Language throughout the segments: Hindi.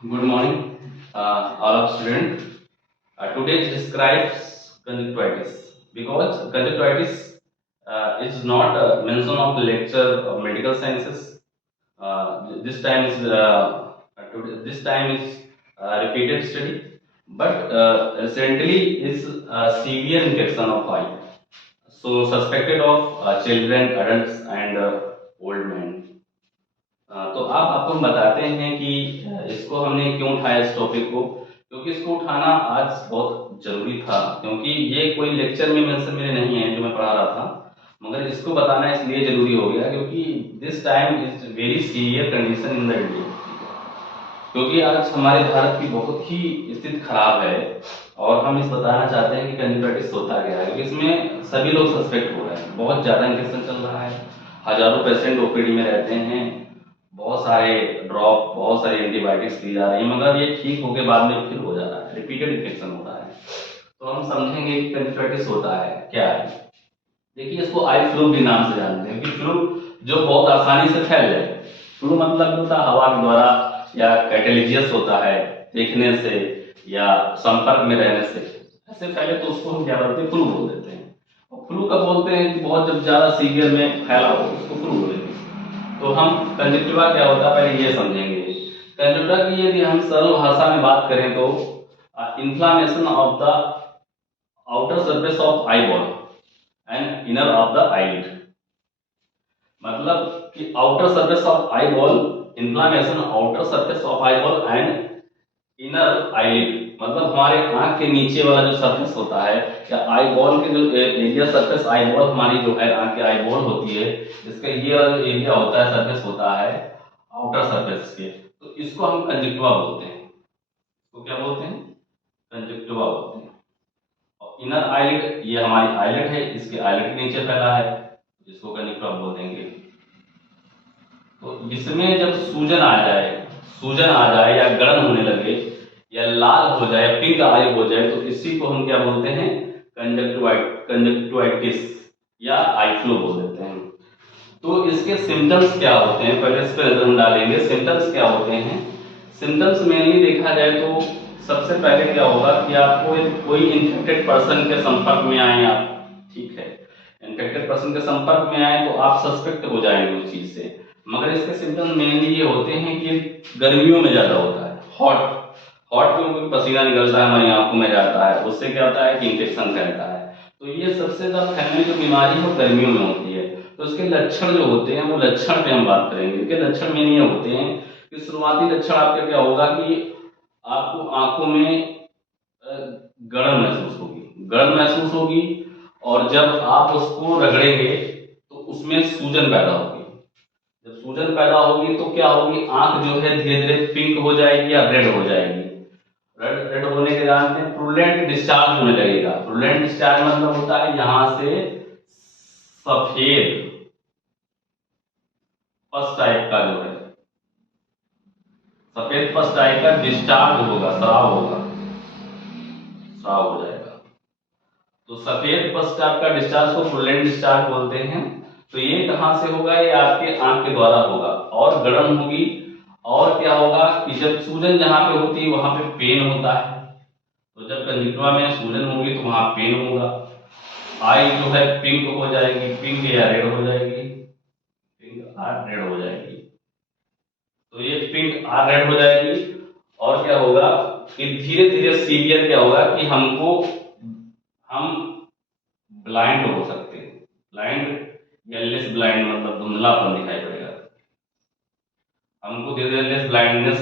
Good morning, all of students. Today describes conjunctivitis because conjunctivitis is not a mention of lecture of medical sciences. This time is repeated study, but recently is a severe infection of eye. So suspected of children, adults, and old men. तो आप आपको हम बताते हैं कि इसको हमने क्यों उठाया इस टॉपिक को, क्योंकि इसको उठाना आज बहुत जरूरी था, क्योंकि ये कोई लेक्चर में मेंशन मेरे नहीं है जो मैं पढ़ा रहा था, मगर इसको बताना इसलिए जरूरी हो गया क्योंकि this time is very severe condition in the India. क्योंकि आज हमारे भारत की बहुत ही स्थिति खराब है और हम इस बताना चाहते हैं कि कंजुंक्टिविटिस होता क्या है, क्योंकि इसमें सभी लोग सस्पेक्ट हो रहे हैं, बहुत ज़्यादा इन्फेक्शन चल रहा है, हजारों पेशेंट ओपीडी में रहते हैं, बहुत सारे ड्रॉप, बहुत सारी एंटीबायोटिक्स दी जा रही है, मगर ये ठीक होकर बाद में फिर हो जा रहा है, रिपीटेड इन्फेक्शन होता है। तो हम समझेंगे कि कंजुंक्टिविटिस होता है क्या है। देखिए, इसको आई फ्लू के नाम से जानते हैं कि फ्लू जो बहुत आसानी से फैल जाए। फ्लू मतलब होता है हवा के द्वारा या कैटेलिजियस होता है, देखने से या संपर्क में रहने से ऐसे फैले, तो उसको हम क्या बोलते हैं, फ्लू बोल देते हैं। और फ्लू का बोलते हैं कि बहुत जब ज्यादा सीवियर में फैला हो उसको फ्लू बोलेंगे। तो हम कंजक्टिवा क्या होता है पहले ये समझेंगे। कंजक्टिवा की यदि हम सरल भाषा में बात करें तो inflammation of the outer surface of eye ball and inner of the eyelid. मतलब कि outer surface of eye ball, inflammation outer surface of eye ball and inner eyelid, मतलब हमारे आंख के नीचे वाला जो सरफेस होता है या आई बॉल के जो एरिया सरफेस, आई बॉल हमारी जो है आंख की आई बॉल होती है, इसका ये वाला जो एरिया होता है, सरफेस होता है आउटर सरफेस के, तो इसको हम कंजक्टिवा बोलते हैं। इसको क्या बोलते हैं, कंजक्टिवा बोलते हैं। और इनर आईलिड ये हमारी आईलिड है, इसके आईलिड के नीचे फैला है, जिसको कंजक्टिवा बोल देंगे। तो इसमें जब सूजन आ जाए या गर्म होने लगे या लाल हो जाए, पिंक आई हो जाए, तो इसी को हम क्या बोलते हैं, कंजक्टिवाइटिस या आई फ्लू बोल देते हैं। तो इसके सिम्टम्स क्या होते हैं, पहले इस पर नजर हम डालेंगे। सिम्टम्स क्या होते हैं, सिम्टम्स मेनली देखा जाए तो सबसे पहले क्या होगा कि आपको कोई इन्फेक्टेड पर्सन के संपर्क में आए आप, ठीक है, इन्फेक्टेड पर्सन के संपर्क में आए तो आप सस्पेक्ट हो जाएंगे उस चीज से। मगर इसके सिम्टम्स मेनली ये होते हैं कि गर्मियों में ज्यादा होता है, हॉट हॉट में कोई पसीना निकलता है, हमारी आंखों में जाता है, उससे क्या होता है कि इन्फेक्शन फैलता है। तो ये सबसे ज्यादा फैलने जो बीमारी है वो गर्मियों में होती है। तो इसके लक्षण जो होते हैं वो लक्षण पे हम बात करेंगे। इसके लक्षण में ये होते हैं कि शुरुआती लक्षण आपका क्या होगा कि आपको आंखों में गड़न महसूस होगी, और जब आप उसको रगड़ेंगे तो उसमें सूजन पैदा होगी। जब सूजन पैदा होगी तो क्या होगी, आंख जो है धीरे धीरे पिंक हो जाएगी या रेड हो जाएगी। रेड रेड होने के जानते हैं, प्रूलेंट डिस्चार्ज होने लगेगा। प्रूलेंट डिस्चार्ज मतलब होता है यहां से सफेद पस टाइप का जो है, सफेद पस टाइप का डिस्चार्ज होगा, स्राव हो जाएगा। तो सफेद पस टाइप का डिस्चार्ज को प्रूलेंट डिस्चार्ज बोलते हैं। तो ये कहां से होगा, ये आपके आंख के द्वारा होगा, और गड़न होगी। और क्या होगा कि जब सूजन जहां पे होती है वहां पे पेन होता है, तो जब कंजक्टिवा में सूजन होगी तो वहां पेन होगा। आई जो है पिंक हो जाएगी, पिंक या रेड हो जाएगी, पिंक और रेड हो जाएगी। तो ये पिंक और रेड हो जाएगी। और क्या होगा कि धीरे धीरे सीवियर क्या होगा कि हम ब्लाइंड हो सकते हैं। ब्लाइंड या लेस ब्लाइंड मतलब धुंधलापन दिखाई पड़ेगा हमको, धीरे धीरे लेस ब्लाइंडनेस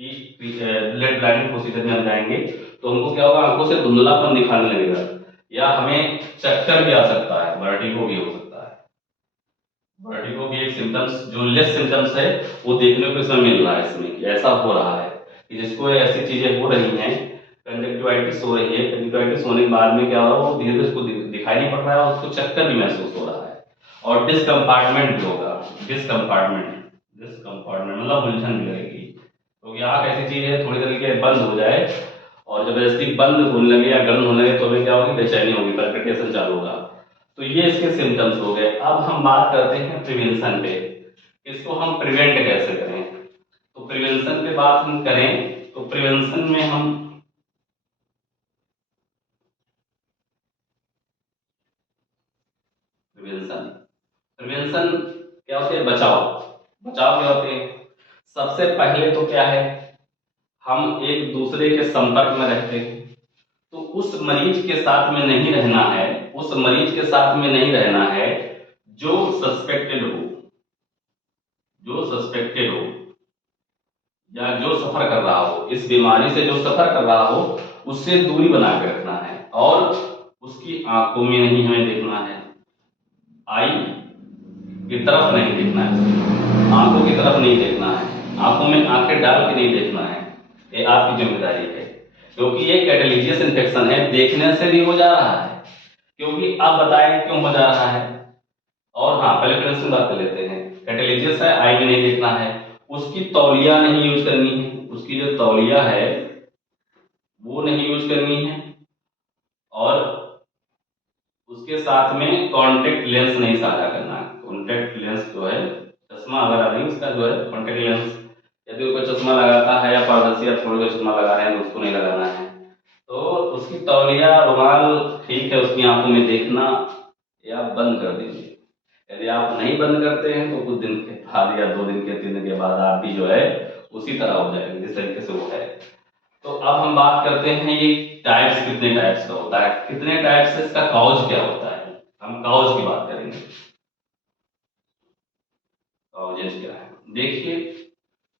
की लेस ब्लाइंडिंग प्रोसीजर में हम जाएंगे तो हमको क्या होगा, आंखों से धुंधलापन दिखाने लगेगा, या हमें चक्कर भी आ सकता है, वर्टिगो भी हो सकता है। वर्टिगो भी एक सिम्टम्स, जो लेस सिम्टम्स है वो देखने को इसमें मिल रहा है, इसमें कि ऐसा हो रहा है कि जिसको ऐसी चीजें हो रही हैं, कंजक्टिवाइटिस हो रही है, कंजक्टिवाइटिस होने के बाद में क्या हो रहा है, वो धीरे धीरे उसको दिखाई नहीं पड़ रहा है, उसको चक्कर भी महसूस हो रहा है। और डिसकम्पार्टमेंट भी होगा, डिसकम्पार्टमेंट डिसकम्पार्टमेंट मतलब उलझन भी रहेगी। तो यहाँ ऐसी चीज है, थोड़ी देर के लिए बंद हो जाए और जब ऐसी बंद होने लगे या गर्म होने लगे तो हमें क्या होगी, बेचैनी होगी, पल्पिटेशन चालू होगा। तो ये इसके सिम्टम्स हो गए। अब हम बात करते हैं प्रिवेंशन पे, इसको हम प्रिवेंट कैसे करें। तो प्रिवेंशन पे बात हम करें तो प्रिवेंशन में हम प्रिवेंशन प्रिवेंशन क्या होते हैं? बचाव। बचाव क्या होते हैं? सबसे पहले तो क्या है, हम एक दूसरे के संपर्क में रहते हैं तो उस मरीज के साथ में नहीं रहना है, उस मरीज के साथ में नहीं रहना है जो सस्पेक्टेड हो, जो सस्पेक्टेड हो या जो सफर कर रहा हो, इस बीमारी से जो सफर कर रहा हो उससे दूरी बना के रखना है और उसकी आंखों में नहीं हमें देखना है, आई की तरफ नहीं देखना है, आंखों की तरफ नहीं देखना है, आंखों में आंखें डाल के नहीं देखना है, ये आपकी जिम्मेदारी है क्योंकि ये कैटेलिजियस इन्फेक्शन है, देखने से भी हो जा रहा है। क्योंकि आप बताएं क्यों हो जा रहा है। और हाँ, पहले प्रिवेंशन बात कर लेते हैं। कैटेलिजियस है, आई में नहीं देखना है, उसकी तौलिया नहीं यूज करनी है, उसकी जो तौलिया है वो नहीं यूज करनी है और उसके साथ में कॉन्टेक्ट लेंस नहीं साझा करना है। कॉन्टेक्ट लेंस जो है, चश्मा अगर आदमी उसका जो है कॉन्टेक्ट लेंस, यदि कोई चश्मा लगाता है या पारदर्शी या थोड़ा चश्मा लगा रहे हैं तो उसको नहीं लगाना है। तो उसकी तौलिया रुमाल ठीक है, उसकी आंखों में देखना या बंद कर दीजिए। यदि आप नहीं बंद करते हैं तो कुछ दिन के बाद या 2 दिन के 3 दिन के बाद आप भी जो है उसी तरह हो जाएंगे जिस तरीके से वो है। तो अब हम बात करते हैं ये टाइप्स, कितने टाइप्स का होता है, कितने टाइप्स से, इसका कॉज क्या होता है। हम कॉज की बात करेंगे। कॉजेज क्या है? देखिए,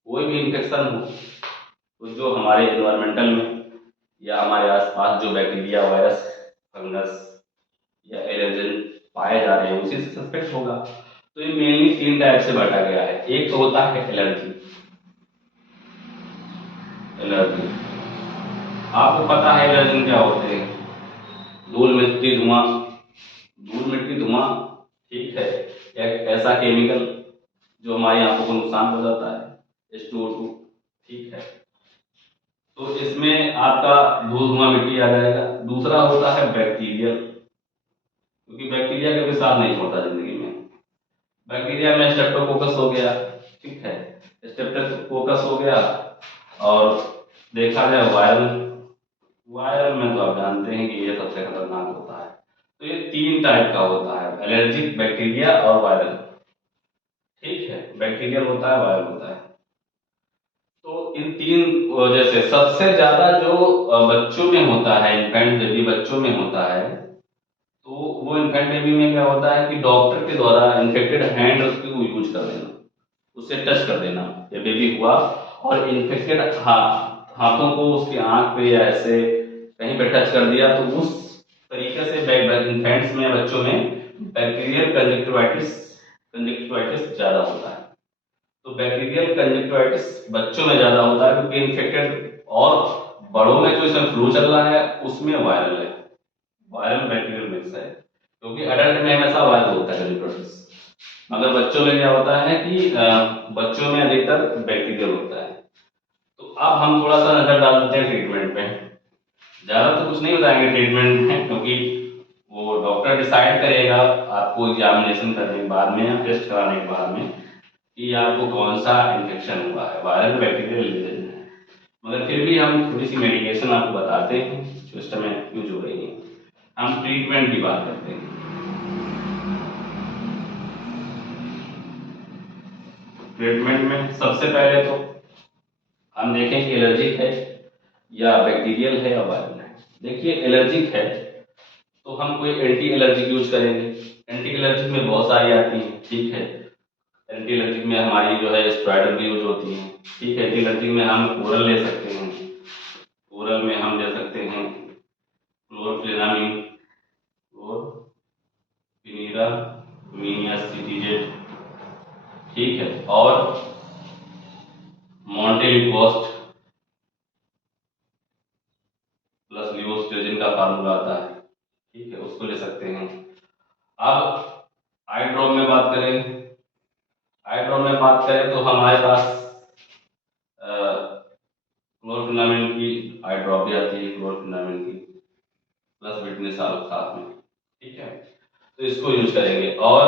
कोई भी इन्फेक्शन हो तो जो हमारे एनवायरमेंटल में या हमारे आसपास जो बैक्टीरिया, वायरस, फंगस या एलर्जन पाए जा रहे हैं उसी से सस्पेक्ट होगा। तो ये मेनली 3 टाइप से बांटा गया है। एक तो होता है एलर्जी। एलर्जी आपको पता है एलर्जन क्या होते हैं? धूल मिट्टी धुआं, धूल मिट्टी धुआं, ठीक है, एक ऐसा केमिकल जो हमारी आंखों को नुकसान पहुंचाता है, H2O2, ठीक है। तो इसमें आपका धूल धुआं मिट्टी आ जाएगा। दूसरा होता है बैक्टीरियल, क्योंकि बैक्टीरिया कभी साथ नहीं छोड़ता जिंदगी में। बैक्टीरिया में स्ट्रेप्टोकोकस हो गया, ठीक है, स्ट्रेप्टोकोकस हो गया, और देखा जाए वायरल, वायरल में तो आप जानते हैं कि ये सबसे खतरनाक होता है। तो ये 3 टाइप का होता है, एलर्जिक, बैक्टीरिया और वायरल, ठीक है। बैक्टीरियल होता है, वायरल होता है। तो इन 3 वजह से सबसे ज्यादा जो बच्चों में होता है, इन्फेंट बेबी बच्चों में होता है, तो वो इन्फेंट बेबी में क्या होता है कि डॉक्टर के द्वारा इन्फेक्टेड हैंड उसको यूज कर देना, उससे टच कर देना, ये बेबी हुआ और इन्फेक्टेड हाथों को उसकी आंख पे या ऐसे कहीं पे टच कर दिया, तो उस तरीके से इन्फेंट्स में, बच्चों में बैक्टीरियल कंजक्टिवाइटिस ज्यादा होता है। तो बैक्टीरियल कंजक्टिवाइटिस बच्चों में ज्यादा होता है क्योंकि इन्फेक्टेड, और बड़ों में जो इसमें फ्लू चल रहा है उसमें वायरल है, वायरल बैक्टीरियल मिक्स है, क्योंकि अडल्ट में हमेशा वायरल होता है कंजक्टिवाइटिस, मगर बच्चों में क्या होता है कि बच्चों में अधिकतर बैक्टीरियल होता है। तो अब हम थोड़ा सा नजर डालते हैं ट्रीटमेंट पे। ज्यादा तो कुछ नहीं बताएंगे ट्रीटमेंट में, क्योंकि वो डॉक्टर डिसाइड करेगा आपको एग्जामिनेशन करने के बाद में या टेस्ट कराने के बाद में कि आपको कौन सा इन्फेक्शन हुआ है, वायरल बैक्टीरियल इन्फेक्शन है। मगर फिर भी हम थोड़ी सी मेडिकेशन आपको बताते हैं जो इस समय यूज हो रही है। हम ट्रीटमेंट की बात करते हैं। ट्रीटमेंट में सबसे पहले तो हम देखें कि एलर्जिक है या बैक्टीरियल है या वायरल है। देखिए, एलर्जिक है तो हम कोई एंटी एलर्जिक यूज करेंगे। एंटी एलर्जिक में बहुत सारी आती हैं, ठीक है। एंटी एलर्जिक में हमारी जो है स्टेरॉइड भी यूज होती है, ठीक है। एंटी एलर्जिक में हम ओरल ले सकते हैं, ओरल में हम ले सकते हैं क्लोरफेनामिन, क्लोरफेनिरामिन, ठीक है, और मॉन्टेलिकोस्ट प्लस लिवोस्ट्रेजिन का फार्मूला आता है, ठीक है, उसको ले सकते हैं। अब आई ड्रॉप में बात करें, आई ड्रॉप में बात करें तो हमारे पास क्लोरफेनामिन की आई ड्रॉप भी आती है, क्लोरफेनामिन की प्लस विटामिन साथ में, ठीक है, तो इसको यूज करेंगे। और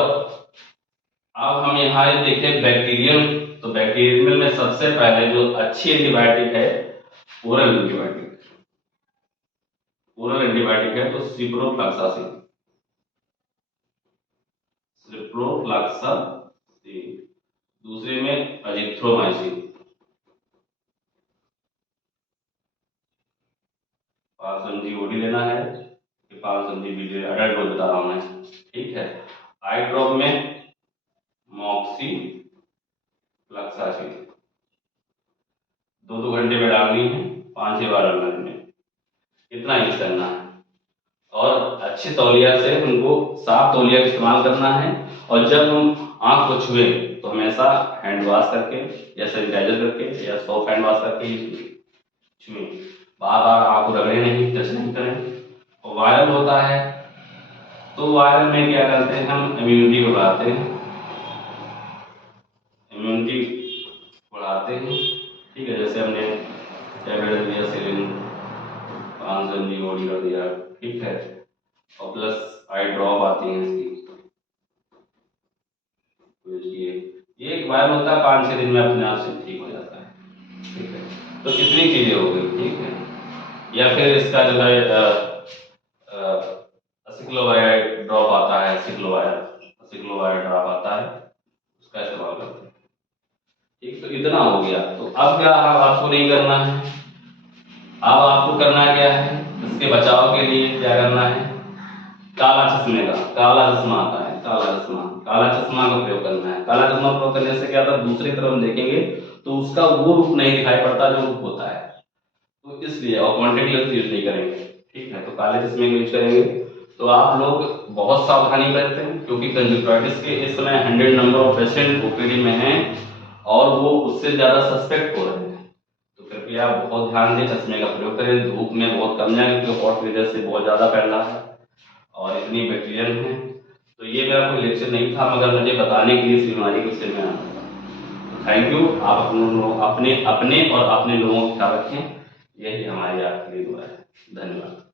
अब हम यहाँ देखें बैक्टीरियल, तो बैक्टीरियल में सबसे पहले जो अच्छी एंटीबायोटिक है ओरल एंटीबायोटिक, ओरल एंटीबायोटिक है तो सिप्रोफ्लॉक्सासिन, सिप्रोफ्लॉक्सासिन। दूसरे में अजिथ्रोमाइसिन, 500 mg ओडी लेना है, 500 mg बीडी, अडल्ट डोज बता रहा हूँ मैं, ठीक है। आई ड्रॉप में मॉक्सीफ्लॉक्सासिन, 2-2 घंटे में डालनी है, 5-6 बार डालना में, इतना यूज करना है। और अच्छे तौलिया से उनको, साफ तौलिया का इस्तेमाल करना है। और जब हम आंख को छुए तो हमेशा हैंड वॉश करके या सैनिटाइजर करके या सॉफ्ट हैंड वॉश करके ही छुए, बार बार आंख को रगड़े नहीं, टच नहीं करें। और वायरल होता है तो वायरल में क्या करते हैं, हम इम्यूनिटी को बढ़ाते हैं, इम्यूनिटी बढ़ाते हैं, ठीक है। जैसे हमने टैबलेट दिया, सिलिन 500 mg ओडी कर दिया, ठीक है। और प्लस आई ड्रॉप आती है इसकी, तो ये एक वायरल होता है, 5-6 दिन में अपने आप से ठीक हो जाता है, ठीक है। तो कितनी चीजें हो गई, ठीक है। या फिर इसका जो है एसिक्लोवायर ड्रॉप आता है, एसिक्लोवायर ड्रॉप आता है, उसका इस्तेमाल करते हैं, ठीक। तो इतना हो गया। तो अब क्या आपको नहीं करना है, अब आपको करना क्या है, इसके बचाव के लिए क्या करना है, काला चश्मे का, काला चश्मा आता है, काला चश्मा का प्रयोग करना है। काला चश्मा प्रयोग करने से क्या होता है, दूसरी तरफ हम देखेंगे तो उसका वो रूप नहीं दिखाई पड़ता जो रूप होता है, तो इसलिए। और कॉन्टेक्ट लेंस यूज नहीं करेंगे, ठीक है। तो काले चश्मे का यूज करेंगे। तो आप लोग बहुत सावधानी बरतें हैं, क्योंकि कंजक्टिवाइटिस के इस समय 100 नंबर ऑफ पेशेंट ओपीडी में हैं और वो उससे ज्यादा सस्पेक्ट हो रहे हैं। तो कृपया बहुत ध्यान दें, चश्मे का प्रयोग करें, धूप में बहुत कम जाए, क्योंकि हॉट वेदर से बहुत ज्यादा फैल रहा है और इतनी बैक्टीरियल है। तो ये मेरा कोई लेक्चर नहीं था, मगर मुझे बताने के लिए इस बीमारी के विषय में आना था। Thank you. आप अपने और अपने लोगों का ख्याल रखें, यही हमारी आपके लिए दुआ है। धन्यवाद।